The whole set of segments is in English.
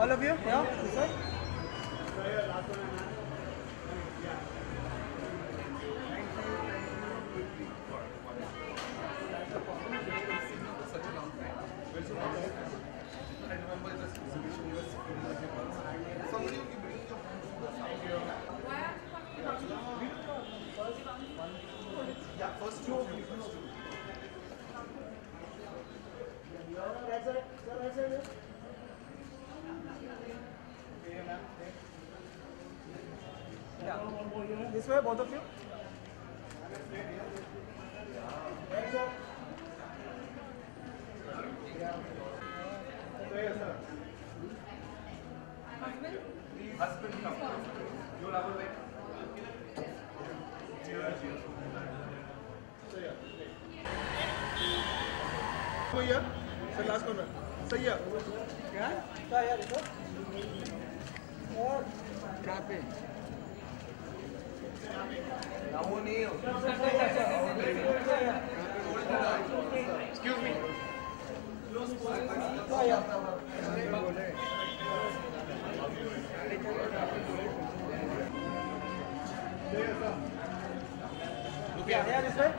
All of you? Yeah? This side? This way, both of you. Go here. Sir, last one. Sir, here. Yeah? Sir, here, देखो. और कहाँ पे? Excuse me. Yeah, this way.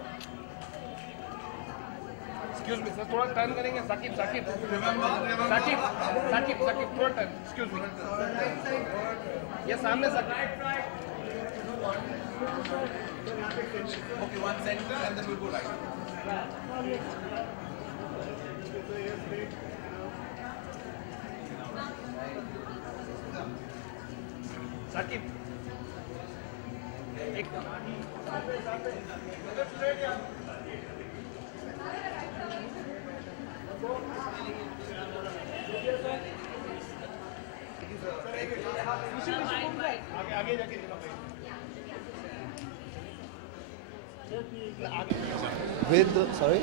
Excuse me sir थोड़ा turn करेंगे साकिब साकिब साकिब साकिब साकिब थोड़ा turn excuse me ये सामने Saqib Okay, one center and then we'll go right. Saqib एक आगे जाके With sorry,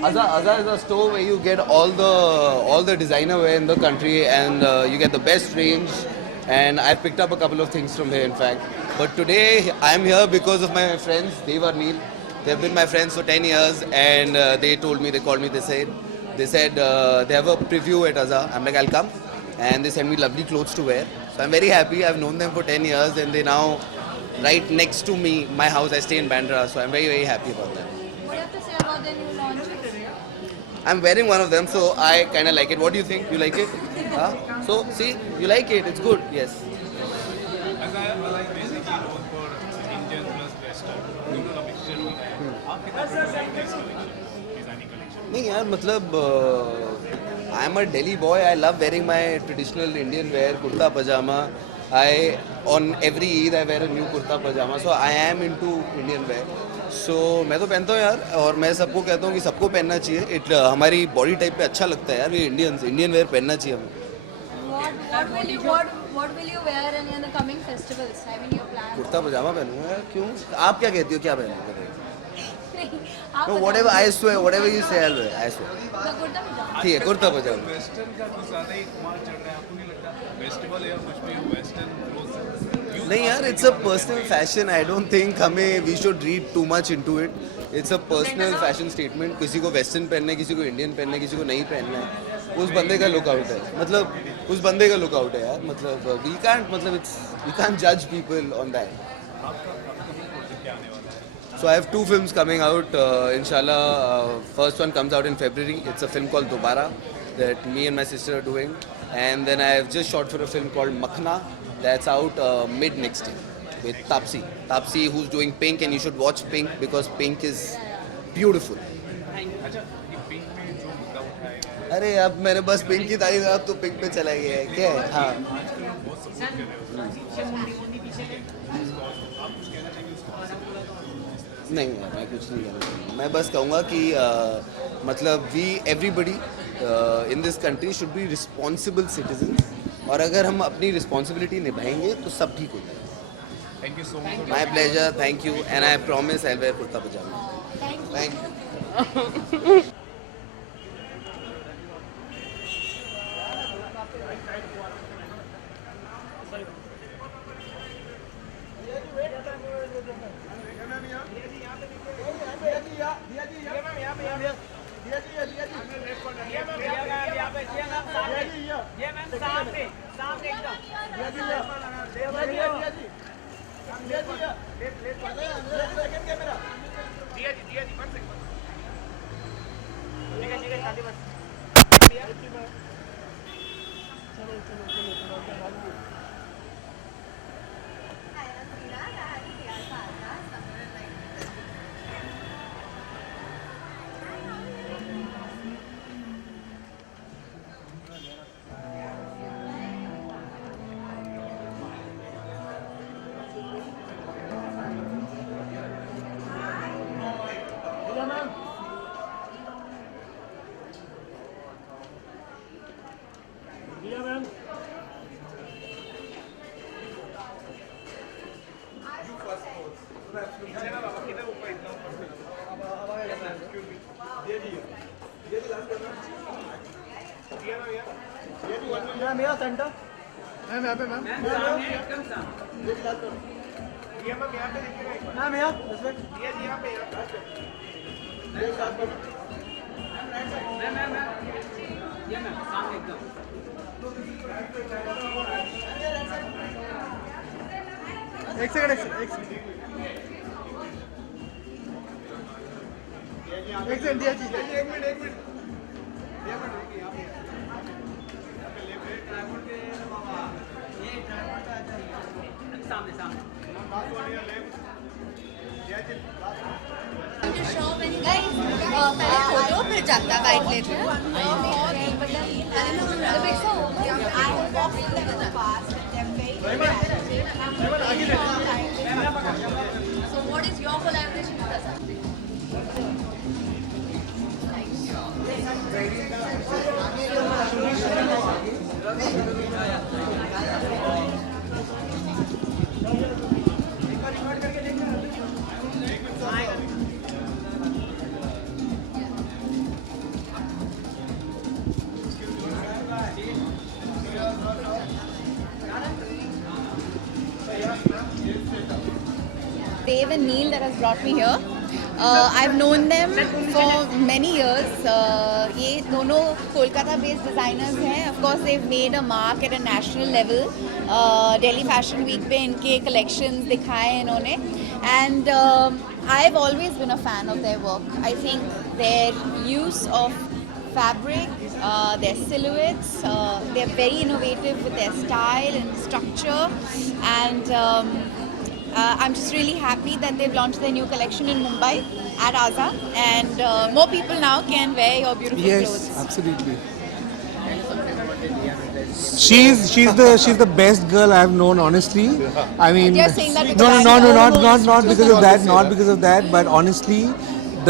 Aza is a store where you get all the designer wear in the country, and you get the best range. And I picked up a couple of things from here, in fact. But today I'm here because of my friends, Dev Arnil. They've been my friends for 10 years, and they called me, they said they have a preview at Aza. I'm like, I'll come, and they sent me lovely clothes to wear. So I'm very happy. I've known them for 10 years, and they now right next to me, my house. I stay in Bandra, so I'm very, very happy about that. What do you have to say about the new launches? I'm wearing one of them, so I kind of like it. What do you think? You like it? Huh? So, see, you like it. It's good. Yes. As I basically known for Indian plus Western, दोनों का mixture होता है. आप कितना designing collection? नहीं यार मतलब I am a Delhi boy. I love wearing my traditional Indian wear, kurta pajama. On every Eid I wear a new kurta pajama. So I am into Indian wear. So मैं तो पहनता हूँ यार, और मैं सबको कहता हूँ कि सबको पहनना चाहिए. हमारी बॉडी टाइप पे अच्छा लगता है यार. ये इंडियन वेयर पहनना चाहिए हमें. What will you wear in the coming festivals? I mean, your plans. Kurta पजामा पहनूंगा यार. क्यों? आप क्या कहती हो? क्या पहनूंगा? आप No, बताओ. whatever I swear, whatever you say, I'll wear. I swear. The kurta pajama. ठीक है, कुर्ता पजामा. वेस्टर्न का कुछ ज़्यादा ही कुमार चढ़ रहा है. आपको नहीं लगता फेस्टिवल या कुछ भी वेस्टर्न क्लोथ? नहीं यार, it's a personal fashion. I don't think we should read too much into it. It's a personal fashion statement. किसी को वेस्टर्न पहनना है, किसी को इंडियन पहनना है, किसी को नहीं पहनना है. उस बंदे का लुक आउट है. मतलब उस बंदे का लुक आउट है यार. मतलब we can't judge people on that. So I have 2 films coming out, inshallah. First one comes out in February. It's a film called Dobara that me and my sister are doing. And then I have just shot for a film called Makhna that's out mid next year with Tapsi. Tapsi, who's doing Pink, and you should watch Pink because Pink is beautiful. अच्छा ये pink में जो मुद्दा उठाया है अरे अब मेरे बस पिंक की तारीफ है, अब तो पिंक पे चला गया है. क्या है? हाँ. आजकल लोग बहुत सपोर्ट कर रहे हैं उसको. आप कुछ कहना चाहेंगे उसको? नहीं यार, मैं कुछ नहीं कहना चाहूँगा. मैं बस कहूँगा कि मतलब everybody in this country should be responsible citizens. और अगर हम अपनी रिस्पॉन्सिबिलिटी निभाएंगे तो सब ठीक हो जाएगा. Thank you so much. My pleasure, thank you, and I promise I'll wear kurta pajama. Thank you. दिया जी मैम यहाँ सेंटर मैम यहाँ पे मैम मैम यहाँ एक सेकंड एक सेकंड दिया जी एक मिनट पहले फोटो फिर जाता बाइट लेते So what is your collaboration with us? Dave and Neil that has brought me here. I've known them for many years. ये दोनों कोलकाता based designers हैं. Of course they've made a mark at a national level. Delhi Fashion Week पे इनके collections दिखाए इन्होंने. And I've always been a fan of their work. I think their use of fabric, their silhouettes, they're very innovative with their style and structure. And I'm just really happy that they've launched their new collection in Mumbai at Aza, and more people now can wear your beautiful clothes. Yes, absolutely. She's the best girl I've known, honestly. I mean, You're saying that because no, I no, no, know not because of that, not because of that, but honestly,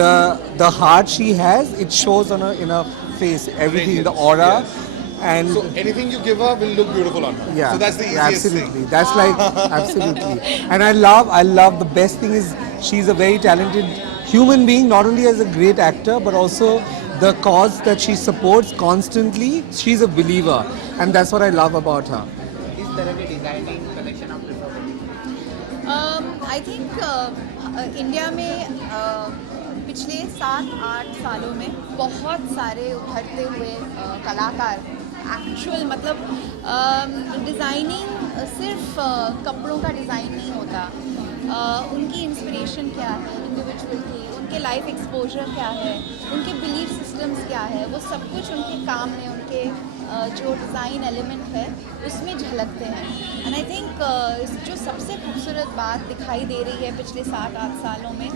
the heart she has, it shows on her in her face, everything, the aura. And So anything you give her will look beautiful on her. yeah, So that's the easiest absolutely. thing. That's like absolutely. And I love the best thing is she's a very talented human being, not only as a great actor, but also the cause that she supports constantly. She's a believer, and that's what I love about her. I think India में पिछले 7-8 सालों में बहुत सारे उभरते हुए कलाकार actual मतलब डिज़ाइनिंग सिर्फ कपड़ों का डिज़ाइन नहीं होता. उनकी इंस्पिरेशन क्या है इंडिविजुअल की, उनके लाइफ एक्सपोजर क्या है, उनके बिलीफ सिस्टम्स क्या है, वो सब कुछ उनके काम में उनके जो डिज़ाइन एलिमेंट है उसमें झलकते हैं. एंड आई थिंक जो सबसे खूबसूरत बात दिखाई दे रही है पिछले 7-8 सालों में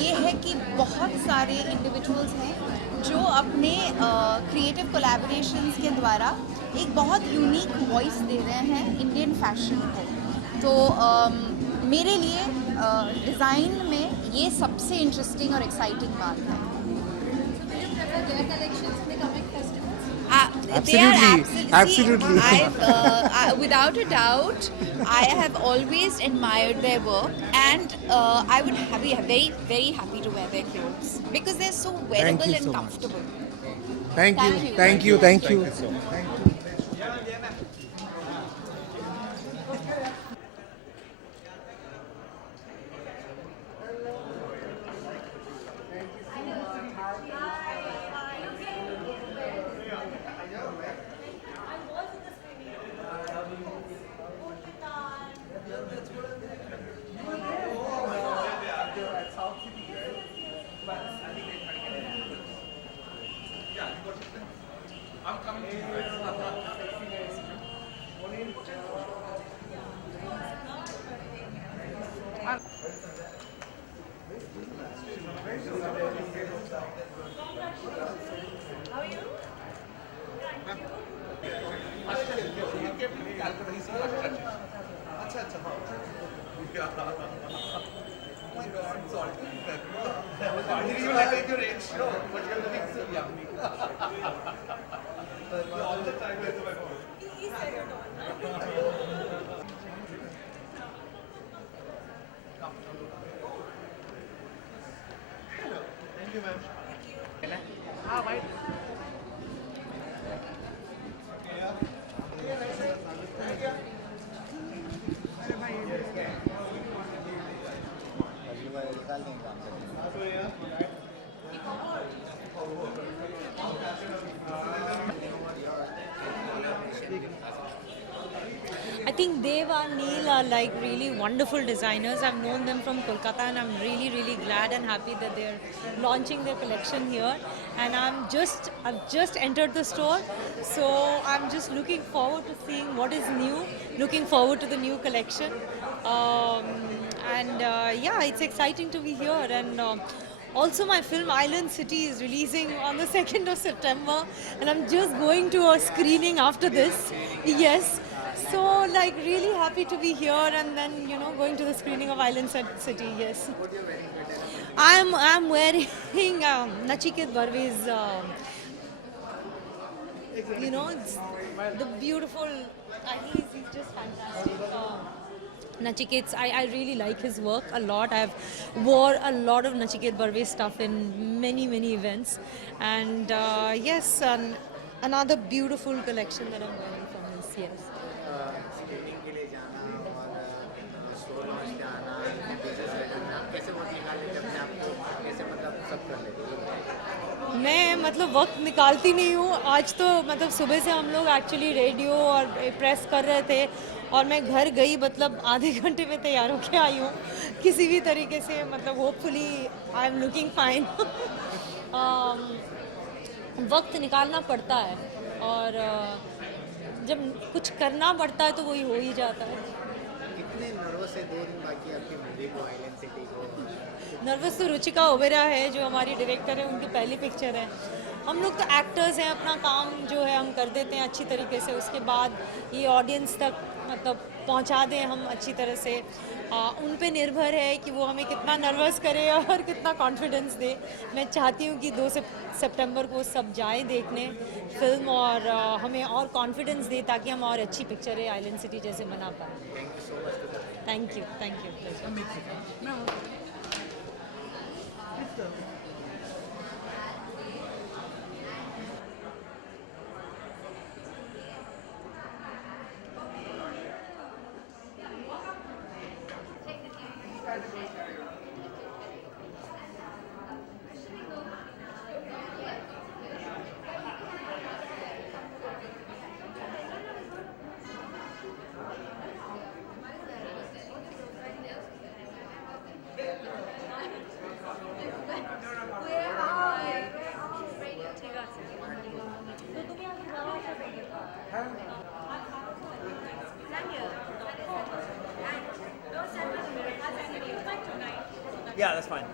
ये है कि बहुत सारे इंडिविजुअल्स हैं जो अपने क्रिएटिव कोलैबोरेशंस के द्वारा एक बहुत यूनिक वॉइस दे रहे हैं इंडियन फैशन को. तो मेरे लिए डिज़ाइन में ये सबसे इंटरेस्टिंग और एक्साइटिंग बात है. Absolutely. I've, without a doubt, I have always admired their work, and I would be very, very happy to wear their clothes because they're so wearable you and so much. comfortable. Thank Thank you, you. thank you, thank you. अच्छा अच्छा हाँ Oh my God, salt and pepper. Did you like your age? No, but you're looking so young. All the time that's my phone. Thank you, ma'am. I think Dev and Neil are like really wonderful designers. I've known them from Kolkata and I'm really, really glad and happy that they're launching their collection here. And I've just entered the store, so I'm just looking forward to seeing what is new, looking forward to the new collection. Yeah, it's exciting to be here. And also my film Island City is releasing on the 2nd of September and I'm just going to a screening after this. Yes. So like really happy to be here and then going to the screening of Island City. Yes. I'm wearing Nachiket Barve's it's the beautiful. He's just fantastic. Nachiket's, I really like his work a lot. I've wore a lot of Nachiket Barve stuff in many events, and yes, another beautiful collection that I'm wearing from his. Yes. Screening के लिए जाना और store launch पे आना pages करना आप कैसे वक्त निकाल लेते अपने आप को कैसे मतलब सब कर लेते मैं मतलब वक्त निकालती नहीं हूँ. आज तो मतलब सुबह से हम लोग एक्चुअली रेडियो और प्रेस कर रहे थे और मैं घर गई मतलब आधे घंटे में तैयार होके आई हूँ किसी भी तरीके से. मतलब hopefully I am looking fine. वक्त निकालना पड़ता है और जब कुछ करना पड़ता है तो वही हो ही जाता है. कितने नर्वस है 2 दिन बाकी आपकी मूवी को आइलैंड सिटी को नर्वस तो रुचिका ओबेरा है जो हमारी डायरेक्टर है, उनकी पहली पिक्चर है. हम लोग तो एक्टर्स हैं, अपना काम जो है हम कर देते हैं अच्छी तरीके से. उसके बाद ये ऑडियंस तक मतलब पहुंचा दें हम अच्छी तरह से. उन पे निर्भर है कि वो हमें कितना नर्वस करे और कितना कॉन्फिडेंस दे. मैं चाहती हूँ कि 2 सितंबर को सब जाएं देखने फिल्म और हमें और कॉन्फिडेंस दे ताकि हम और अच्छी पिक्चरें आइलैंड सिटी जैसे बना पाएँ. Thank you. Yeah, that's fine.